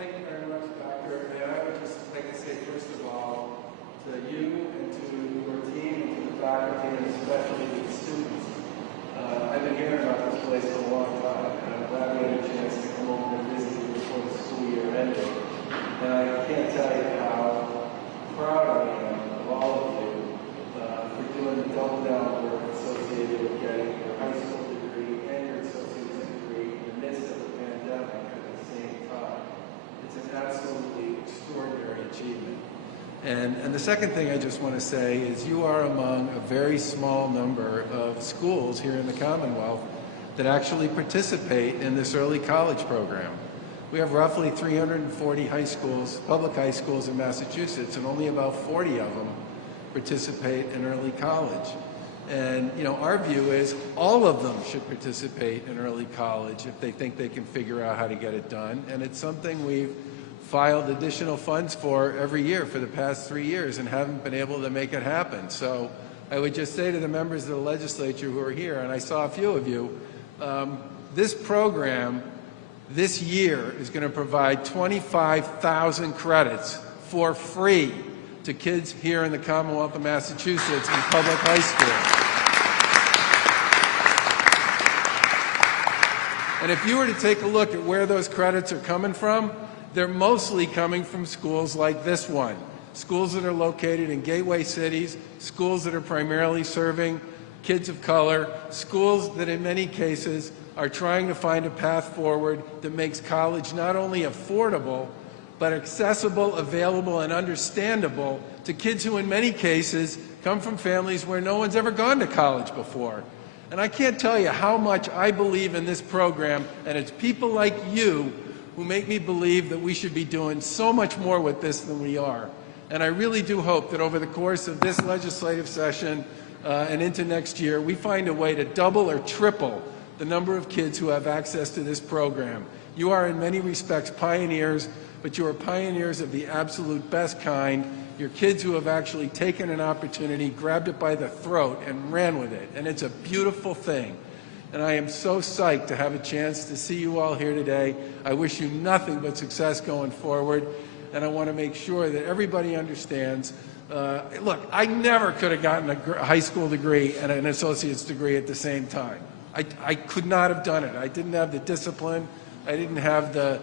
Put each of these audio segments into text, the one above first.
Thank you very much, Doctor. And I would just like to say, first of all, to you and to your team and to the faculty and especially to the students. I've been hearing about this place for a long time, and I'm glad we had a chance to come over and visit you before the school year ended. And I can't tell you how proud I am of all of you for doing the double down work associated with getting your high school degree and your associate's degree in the midst of the pandemic at the same time. It's an absolutely extraordinary achievement. And the second thing I just want to say is you are among a very small number of schools here in the Commonwealth that actually participate in this early college program. We have roughly 340 high schools, public high schools in Massachusetts, and only about 40 of them participate in early college. And you know, our view is all of them should participate in early college if they think they can figure out how to get it done. And it's something we've filed additional funds for every year for the past 3 years and haven't been able to make it happen. So I would just say to the members of the legislature who are here, and I saw a few of you, this program this year is going to provide 25,000 credits for free to kids here in the Commonwealth of Massachusetts in public high school. And if you were to take a look at where those credits are coming from, they're mostly coming from schools like this one, schools that are located in gateway cities, schools that are primarily serving kids of color, schools that in many cases are trying to find a path forward that makes college not only affordable, but accessible, available, and understandable to kids who in many cases come from families where no one's ever gone to college before. And I can't tell you how much I believe in this program, and it's people like you who make me believe that we should be doing so much more with this than we are. And I really do hope that over the course of this legislative session and into next year, we find a way to double or triple the number of kids who have access to this program. You are in many respects pioneers, but you are pioneers of the absolute best kind. You're kids who have actually taken an opportunity, grabbed it by the throat, and ran with it. And it's a beautiful thing. And I am so psyched to have a chance to see you all here today. I wish you nothing but success going forward. And I want to make sure that everybody understands, look, I never could have gotten a high school degree and an associate's degree at the same time. I could not have done it. I didn't have the discipline. I didn't have the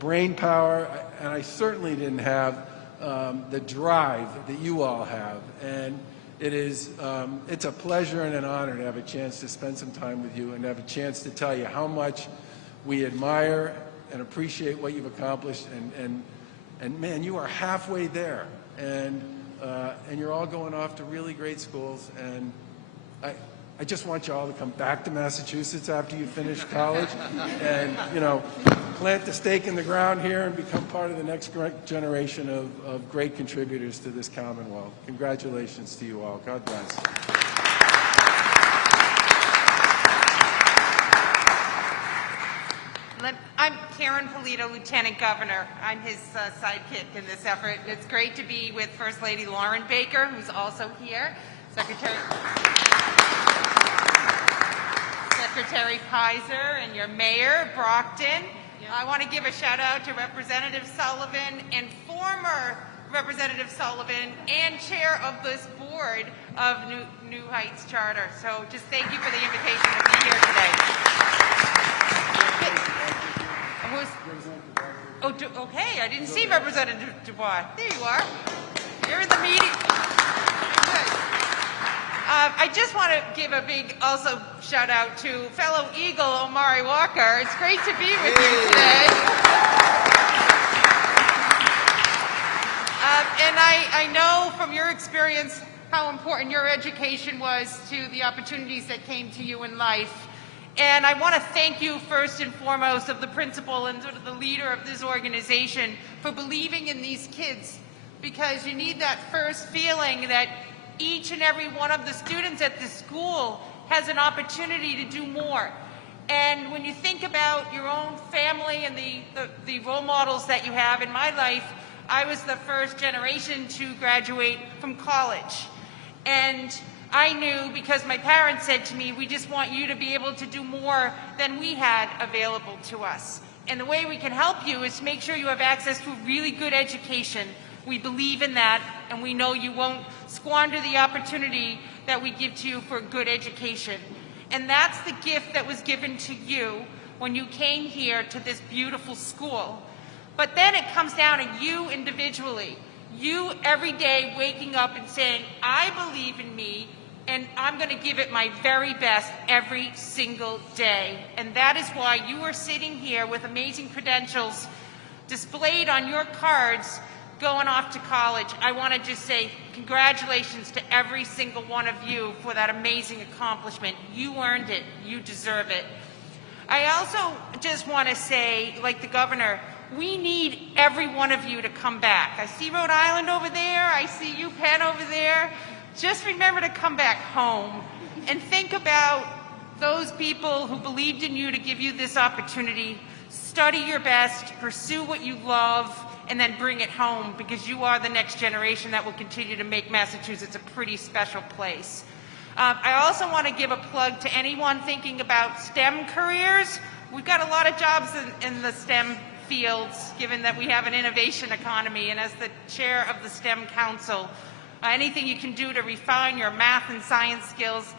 brain power. And I certainly didn't have the drive that you all have. And it's a pleasure and an honor to have a chance to spend some time with you and have a chance to tell you how much we admire and appreciate what you've accomplished. And man, you are halfway there. And you're all going off to really great schools. And I just want you all to come back to Massachusetts after you finish college and, you know, plant the stake in the ground here and become part of the next generation of great contributors to this Commonwealth. Congratulations to you all. God bless. I'm Karen Polito, Lieutenant Governor. I'm his sidekick in this effort. It's great to be with First Lady Lauren Baker, who's also here, Secretary Pizer, and your Mayor, Brockton. I want to give a shout out to Representative Sullivan and former Representative Sullivan and chair of this board of New Heights Charter. So just thank you for the invitation to be here today. Okay, I didn't see Representative Dubois. There you are. You're in the meeting. Good. I just want to give a big also shout out to fellow Eagle Omari Walker. It's great to be with you today. And I know from your experience how important your education was to the opportunities that came to you in life. And I want to thank you first and foremost of the principal and sort of the leader of this organization for believing in these kids, because you need that first feeling that each and every one of the students at the school has an opportunity to do more. And when you think about your own family and the role models that you have, in my life, I was the first generation to graduate from college. And I knew, because my parents said to me, we just want you to be able to do more than we had available to us. And the way we can help you is to make sure you have access to a really good education. We believe in that, and we know you won't squander the opportunity that we give to you for a good education. And that's the gift that was given to you when you came here to this beautiful school. But then it comes down to you individually. You every day waking up and saying, I believe in me, and I'm going to give it my very best every single day. And that is why you are sitting here with amazing credentials displayed on your cards going off to college. I want to just say congratulations to every single one of you for that amazing accomplishment. You earned it. You deserve it. I also just want to say, like the governor, we need every one of you to come back. I see Rhode Island over there. I see you, Penn, over there. Just remember to come back home and think about those people who believed in you to give you this opportunity. Study your best, pursue what you love, and then bring it home, because you are the next generation that will continue to make Massachusetts a pretty special place. I also want to give a plug to anyone thinking about STEM careers. We've got a lot of jobs in the STEM fields, given that we have an innovation economy, and as the chair of the STEM Council, anything you can do to refine your math and science skills.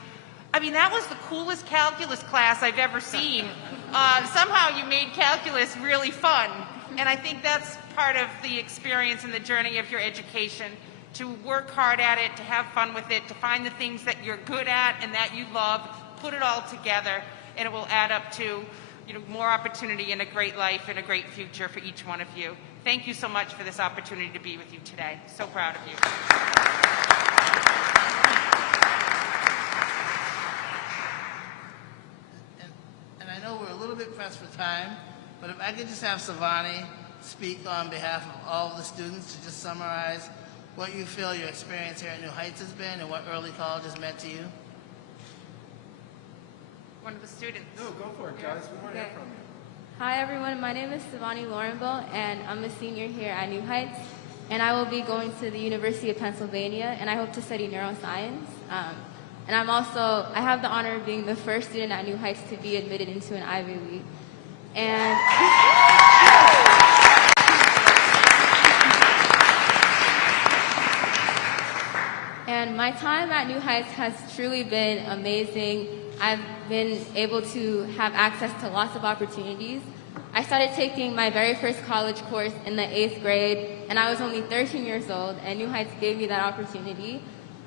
I mean, that was the coolest calculus class I've ever seen. Somehow you made calculus really fun, and I think that's part of the experience and the journey of your education, to work hard at it, to have fun with it, to find the things that you're good at and that you love, put it all together, and it will add up to more opportunity and a great life and a great future for each one of you. Thank you so much for this opportunity to be with you today. So proud of you. And I know we're a little bit pressed for time, but if I could just have Savani speak on behalf of all of the students to just summarize what you feel your experience here at New Heights has been and what early college has meant to you. One of the students. No, go for it, guys. We want to hear from you. Hi everyone, my name is Savani Laurenville and I'm a senior here at New Heights, and I will be going to the University of Pennsylvania, and I hope to study neuroscience. And I have the honor of being the first student at New Heights to be admitted into an Ivy League. And and my time at New Heights has truly been amazing. I've been able to have access to lots of opportunities. I started taking my very first college course in the 8th grade, and I was only 13 years old, and New Heights gave me that opportunity.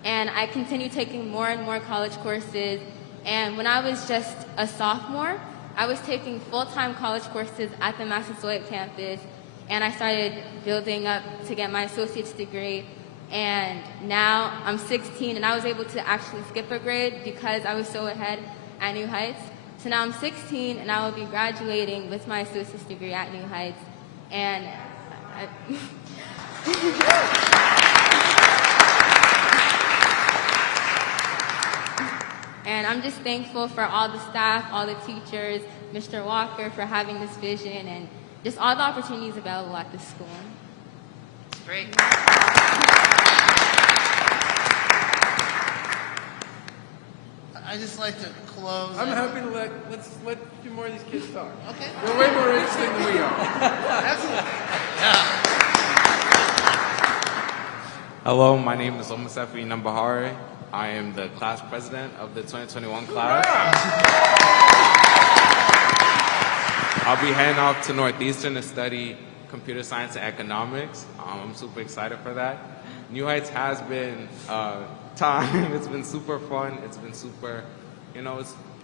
And I continued taking more and more college courses, and when I was just a sophomore, I was taking full-time college courses at the Massasoit campus, and I started building up to get my associate's degree. And now I'm 16, and I was able to actually skip a grade because I was so ahead at New Heights. So now I'm 16, and I will be graduating with my associate's degree at New Heights. And and I'm just thankful for all the staff, all the teachers, Mr. Walker for having this vision, and just all the opportunities available at this school. Great. I just like to close. I'm happy to let's let a few more of these kids talk. Okay. They're way more interesting than we are. Absolutely. Hello, my name is Omasefi Nambahare. I am the class president of the 2021 class. I'll be heading off to Northeastern to study computer science and economics. I'm super excited for that. New Heights has been time. It's been super fun. It's been super,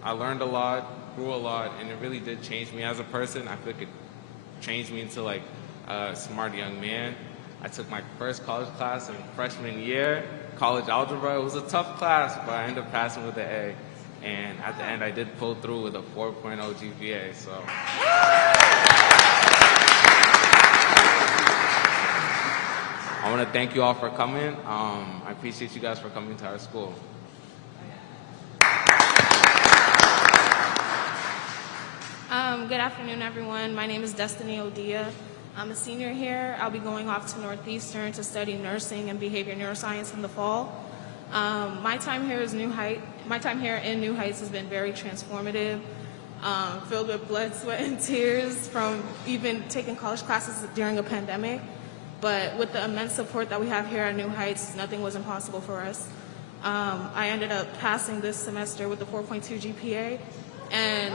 I learned a lot, grew a lot, and it really did change me as a person. I feel like it changed me into like a smart young man. I took my first college class in freshman year, college algebra. It was a tough class, but I ended up passing with an A. And at the end, I did pull through with a 4.0 GPA, so. I want to thank you all for coming. I appreciate you guys for coming to our school. Good afternoon, everyone. My name is Destiny Odia. I'm a senior here. I'll be going off to Northeastern to study nursing and behavior neuroscience in the fall. My time here in New Heights has been very transformative. filled with blood, sweat, and tears from even taking college classes during a pandemic. But with the immense support that we have here at New Heights, nothing was impossible for us. I ended up passing this semester with a 4.2 GPA, and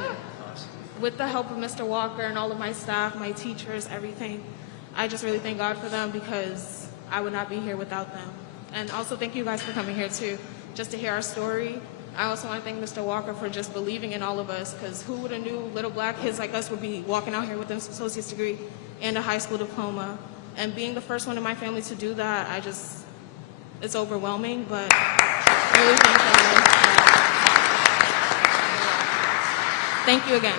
with the help of Mr. Walker and all of my staff, my teachers, everything, I just really thank God for them because I would not be here without them. And also thank you guys for coming here too, just to hear our story. I also want to thank Mr. Walker for just believing in all of us, because who would have knew little black kids like us would be walking out here with an associate's degree and a high school diploma. And being the first one in my family to do that, it's overwhelming, but I really thank you again.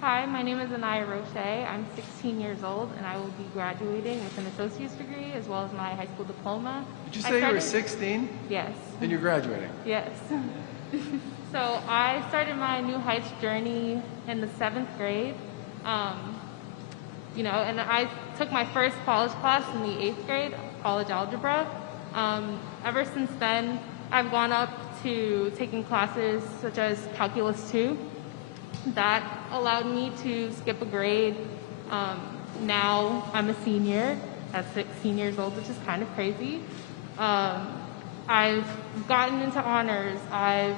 Hi, my name is Anaya Roche. I'm 16 years old, and I will be graduating with an associate's degree as well as my high school diploma. Did you say you were 16? Yes. And you're graduating? Yes. So I started my New Heights journey in the 7th grade. And I took my first college class in the 8th grade, college algebra. Ever since then, I've gone up to taking classes such as Calculus 2. That allowed me to skip a grade. Now I'm a senior at 16 years old, which is kind of crazy. I've gotten into honors. I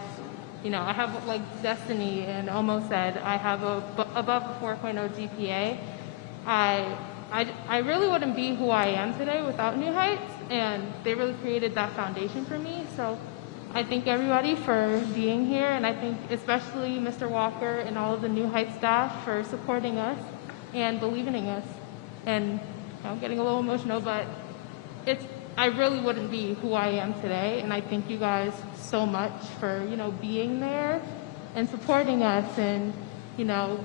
have, like Destiny and Omo said, I have above a 4.0 GPA. I really wouldn't be who I am today without New Heights, and they really created that foundation for me. So I thank everybody for being here, and I think especially Mr. Walker and all of the New Heights staff for supporting us and believing in us. And I'm getting a little emotional, but I really wouldn't be who I am today, and I thank you guys so much for, being there and supporting us and,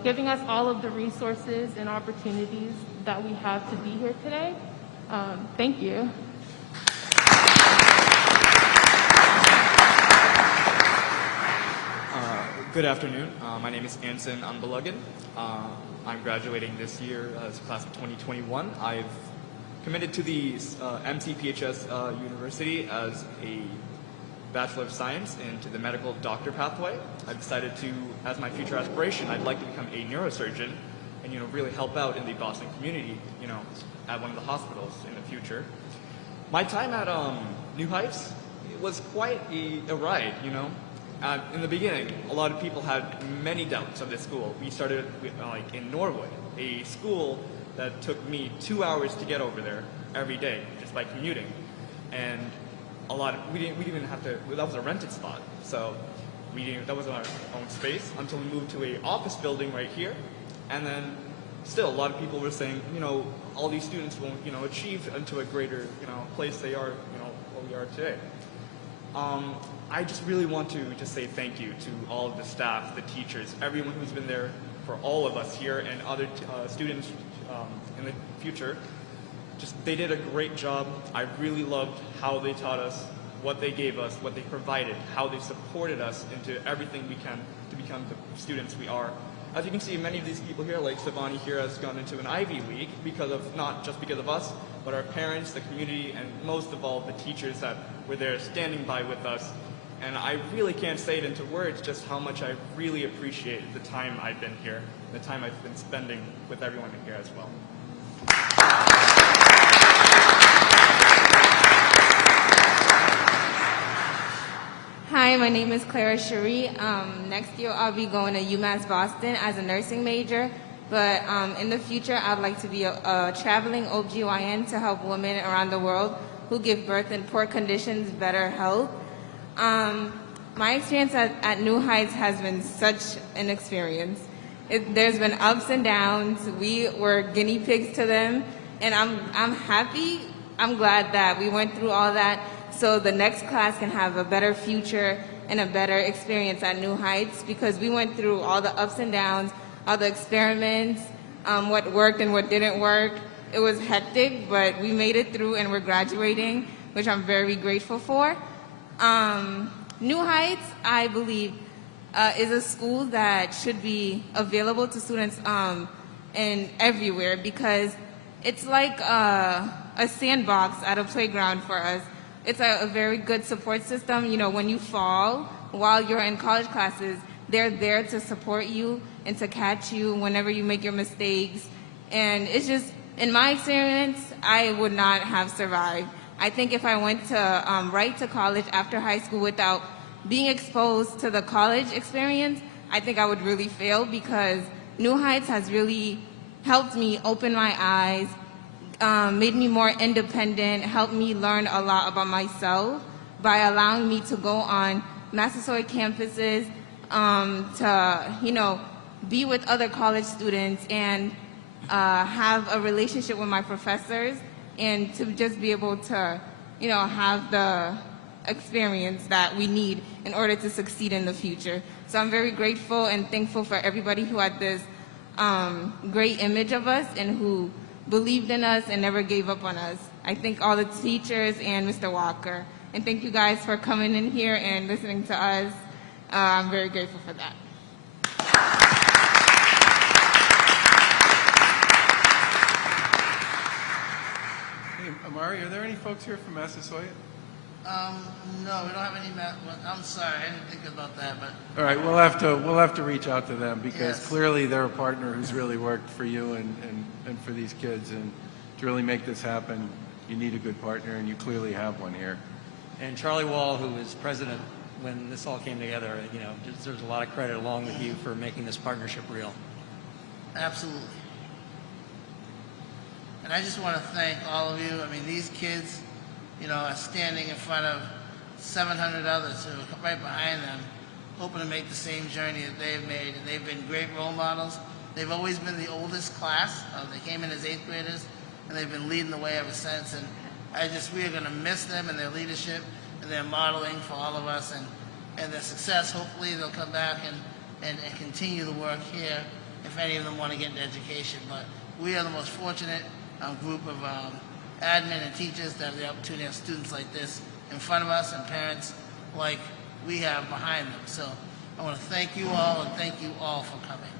giving us all of the resources and opportunities that we have to be here today. Thank you. Good afternoon. My name is Anson Unbeluggen. I'm graduating this year as class of 2021. I've committed to the MCPHS University as a Bachelor of Science into the medical doctor pathway. I've decided to, as my future aspiration, I'd like to become a neurosurgeon and, really help out in the Boston community, at one of the hospitals in the future. My time at New Heights, it was quite a ride, in the beginning, a lot of people had many doubts of this school. We started in Norwood, a school that took me 2 hours to get over there every day just by commuting, and we didn't even have to. That was a rented spot, so that was our own space until we moved to a office building right here, and then still a lot of people were saying, all these students won't, achieve into a greater, place they are, where we are today. I just really want to just say thank you to all of the staff, the teachers, everyone who's been there for all of us here and other students in the future. They did a great job. I really loved how they taught us, what they gave us, what they provided, how they supported us into everything we can to become the students we are. As you can see, many of these people here, like Savani here, has gone into an Ivy League not just because of us, but our parents, the community, and most of all, the teachers that were there standing by with us. And I really can't say it into words just how much I really appreciate the time I've been here, the time I've been spending with everyone in here as well. Hi, my name is Clara Cherie. Next year I'll be going to UMass Boston as a nursing major, but in the future I'd like to be a traveling OBGYN to help women around the world who give birth in poor conditions better health. My experience at New Heights has been such an experience. There's been ups and downs. We were guinea pigs to them, and I'm happy. I'm glad that we went through all that so the next class can have a better future and a better experience at New Heights, because we went through all the ups and downs, all the experiments, what worked and what didn't work. It was hectic, but we made it through and we're graduating, which I'm very grateful for. New Heights, I believe, is a school that should be available to students in everywhere, because it's like a sandbox at a playground for us. It's a very good support system. When you fall while you're in college classes, they're there to support you and to catch you whenever you make your mistakes. And it's just, in my experience, I would not have survived. I think if I went to right to college after high school without being exposed to the college experience, I think I would really fail, because New Heights has really helped me open my eyes, made me more independent, helped me learn a lot about myself by allowing me to go on Massasoit campuses, to, be with other college students and have a relationship with my professors, and to just be able to, have the experience that we need in order to succeed in the future. So I'm very grateful and thankful for everybody who had this great image of us and who believed in us and never gave up on us. I thank all the teachers and Mr. Walker. And thank you guys for coming in here and listening to us. I'm very grateful for that. Hey, Amari, are there any folks here from Massasoit? No, we don't have any. I'm sorry, I didn't think about that. But All right, we'll have to reach out to them, because Yes. clearly they're a partner who's really worked for you and for these kids. And to really make this happen, you need a good partner, and you clearly have one here. And Charlie Wall, who was president when this all came together, deserves a lot of credit along with you for making this partnership real. absolutely. And I just want to thank all of you. I mean, these kids, are standing in front of 700 others who are right behind them, hoping to make the same journey that they've made. And they've been great role models. They've always been the oldest class. They came in as 8th graders, and they've been leading the way ever since. And we are going to miss them and their leadership and their modeling for all of us, and their success. Hopefully they'll come back and continue the work here if any of them want to get into education. But we are the most fortunate group of admin and teachers that have the opportunity to have students like this in front of us and parents like we have behind them. So I want to thank you all, and thank you all for coming.